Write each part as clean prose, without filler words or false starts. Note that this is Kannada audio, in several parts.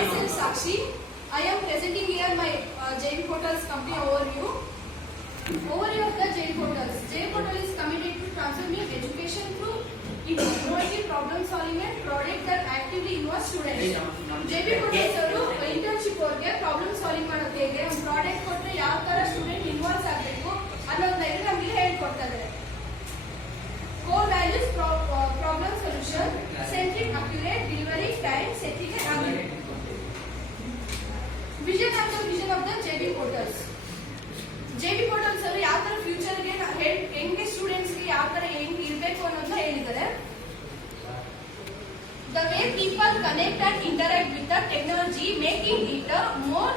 myself Sakshi. I am presenting here my JV Portals company overview. Overview of the JV Portals. JV Portal is committed to transforming education through innovative problem solving and product that actively involve students. JV Portals ಅವರು ಇಂಟರ್ನ್ಶಿಪ್ ಅವರಿಗೆ ಪ್ರಾಬ್ಲಮ್ ಸಾಲ್ವಿಂಗ್ ಮಾಡೋದು ಹೇಗೆ, ಒಂದು ಪ್ರಾಡಕ್ಟ್ ಕೊಟ್ಟರೆ ಯಾವ ತರ ಸ್ಟೂಡೆಂಟ್ ಇನ್ವಾಲ್ವ್ ಆಗಬೇಕು ಅನ್ನೋದನ್ನ ನಮಗೆ ಹೇಳ್ಕೊಡ್ತಾ ಇದ್ದಾರೆ. Core values, problem solution, centric, accurate, delivery, time, setting and accurate. Vision of the JV Portals. JV Portals ಅವರು ಯಾವ ತರ ಫ್ಯೂಚರ್ ಗೆ ಹೆಂಗೆ ಸ್ಟೂಡೆಂಟ್ಸ್ ಗೆ ಯಾವ ತರ ಹೆಂಗೆ ಇರಬೇಕು ಅನ್ನೋದನ್ನ ಹೇಳಿದ್ದಾರೆ. The way people connect and interact with the technology, making it more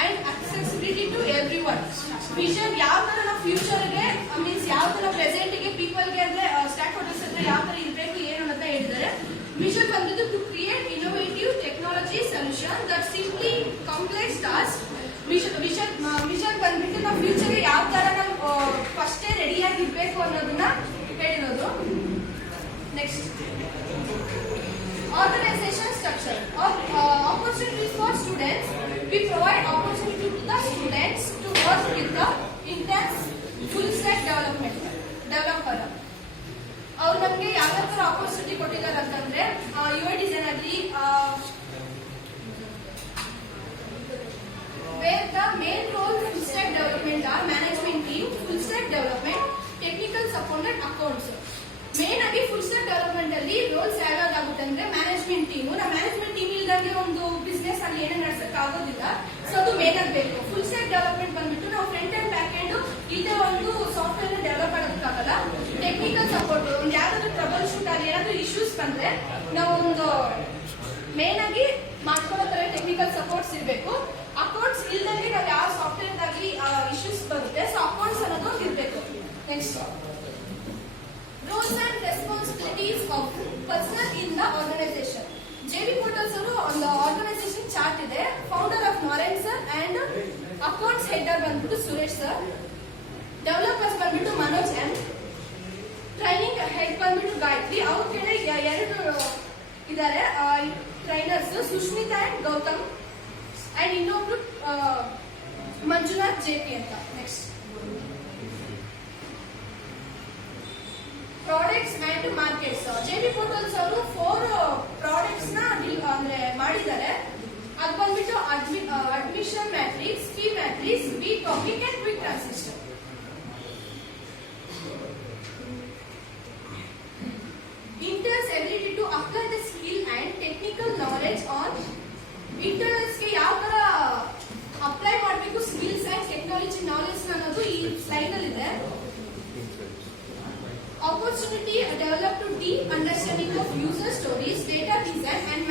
and accessibility to everyone. Vision ಯಾವ ತರ ನಾವು ಫ್ಯೂಚರ್ ಗೆ ಮೀನ್ಸ್ ಯಾವ ತರ ಪ್ರೆಸೆಂಟ್ ಗೆ ಪೀಪಲ್ ಗೆ ಅಂದ್ರೆ ಸ್ಟಾಕ್ ಹೋಲ್ಡರ್ಸ್ ಹತ್ರ ಯಾವ ತರ ಇರಬೇಕು ಏನು ಅಂತ ಹೇಳಿದ್ದಾರೆ. ವಿಷನ್ ಬಂದಿದ್ದು to create innovative technology solution that simply complex task. Vision ಬಂದ್ಬಿಟ್ಟು ನಾವು ಫ್ಯೂಚರ್ ಗೆ ಯಾವ ತರ ನಾವು ಫಸ್ಟೇ ರೆಡಿಯಾಗಿ ಇರಬೇಕು ಅನ್ನೋದನ್ನ ಹೇಳಿರೋದು. Next organization structure or opportunities for students. We provide opportunity to the students to work with the intense full stack developer. ಅವ್ರು ನಮಗೆ ಯಾವ ತರ ಆಪರ್ಚುನಿಟಿ ಕೊಟ್ಟಿದ್ದಾರೆ ಅಂತಂದ್ರೆ UI ಡಿಸೈನ್ ಅಲ್ಲಿ where the main role full stack development are management team, full stack development, technical support and accounts. Main ಆಗಿ ಫುಲ್ ಸ್ಟಾಕ್ ಡೆವಲಪ್ಮೆಂಟ್ ಅಲ್ಲಿ ರೋಲ್ಸ್ ಯಾವ್ದಾಗುತ್ತೆ ಅಂದ್ರೆ ಮ್ಯಾನೇಜ್ಮೆಂಟ್ ಟೀಮ್. ನಾವು ಮ್ಯಾನೇಜ್ಮೆಂಟ್ ಟೀಮ್ ಇಲ್ದಂಗೆ ಒಂದು ಬಿಸ್ನೆಸ್ ಅಲ್ಲಿ ಏನೇ ನಡ್ಸಕ್ ಆಗೋದಿಲ್ಲ. ಸೊ ಅದು ಮೇನ್ ಆಗಬೇಕು. ಫುಲ್ ಸ್ಟಾಕ್ ಡೆವಲಪ್ಮೆಂಟ್ ಬಂದ್ಬಿಟ್ಟು ನಾವು ಫ್ರಂಟ್ ಅಂಡ್ ಬ್ಯಾಕ್ ಎಂಡ್ ಇದೇ ಒಂದು ಸಾಫ್ಟ್ವೇರ್ ಡೆವಲಪ್ ಮಾಡೋದಕ್ಕಾಗಲ್ಲ. ಟೆಕ್ನಿಕಲ್ ಸಪೋರ್ಟ್, ಒಂದು ಯಾವ್ದಾದ್ರು ಟ್ರಬಲ್ ಶೂಟ್ ಅಲ್ಲಿ ಏನಾದ್ರು ಇಶ್ಯೂಸ್ ಬಂದ್ರೆ ನಾವು ಒಂದು ಮೇನ್ ಆಗಿ ಮಾಡ್ಕೊಳ್ಳೋ ತರ ಟೆಕ್ನಿಕಲ್ ಸಪೋರ್ಟ್ಸ್ ಇರಬೇಕು. ಅಕೌಂಟ್ಸ್ ಇಲ್ದಂಗೆ ನಾವು ಯಾವ ಸಾಫ್ಟ್ವೇರ್ ಆಗಿ ಇಶ್ಯೂಸ್ ಬರುತ್ತೆ, ಸೊ ಅಕೌಂಟ್ಸ್ ಅನ್ನೋದು ಇರಬೇಕು. Next roles and responsibilities of personnel in the organization. JV Portals ಅವರು ಒಂದು ಆರ್ಗನೈಸೇಷನ್ ಚಾರ್ಟ್ ಇದೆ. Founder of Narayan sir and accounts header ಬಂದ್ಬಿಟ್ಟು ಸುರೇಶ್ ಸರ್. ಡೆವಲಪರ್ಸ್ ಬಂದ್ಬಿಟ್ಟು ಮನೋಜ್ ಎಂ. ಟ್ರೈನಿಂಗ್ ಹೆಡ್ ಬಂದ್ಬಿಟ್ಟು ಗಾಯತ್ರಿ. ಅವ್ರ ಕೆಳಗೆ ಎರಡು ಇದ್ದಾರೆ trainers, Sushmita and Gautam and ಇನ್ನೊಬ್ರು ಮಂಜುನಾಥ್ JP ಅಂತ. Next products and markets. JV Portals ಅವರು 4 ಪ್ರಾಡಕ್ಟ್ಸ್ ನ ಅಂದ್ರೆ ಮಾಡಿದ್ದಾರೆ. ಅದು ಬಂದ್ಬಿಟ್ಟು admission matrix, key matrix, we topic and quick transition. Interns ability to apply the skill and technical knowledge on interns ಗೆ ಯಾವ ತರ ಅಪ್ಲೈ ಮಾಡಬೇಕು ಸ್ಕಿಲ್ಸ್ ಅಂಡ್ ಟೆಕ್ನಾಲಜಿ ನಾಲೆಜ್ ಅನ್ನೋದು ಈ ಸ್ಲೈಡ್ ಅಲ್ಲಿ ಇದೆ. Opportunity developed to deep understanding of user stories, data design and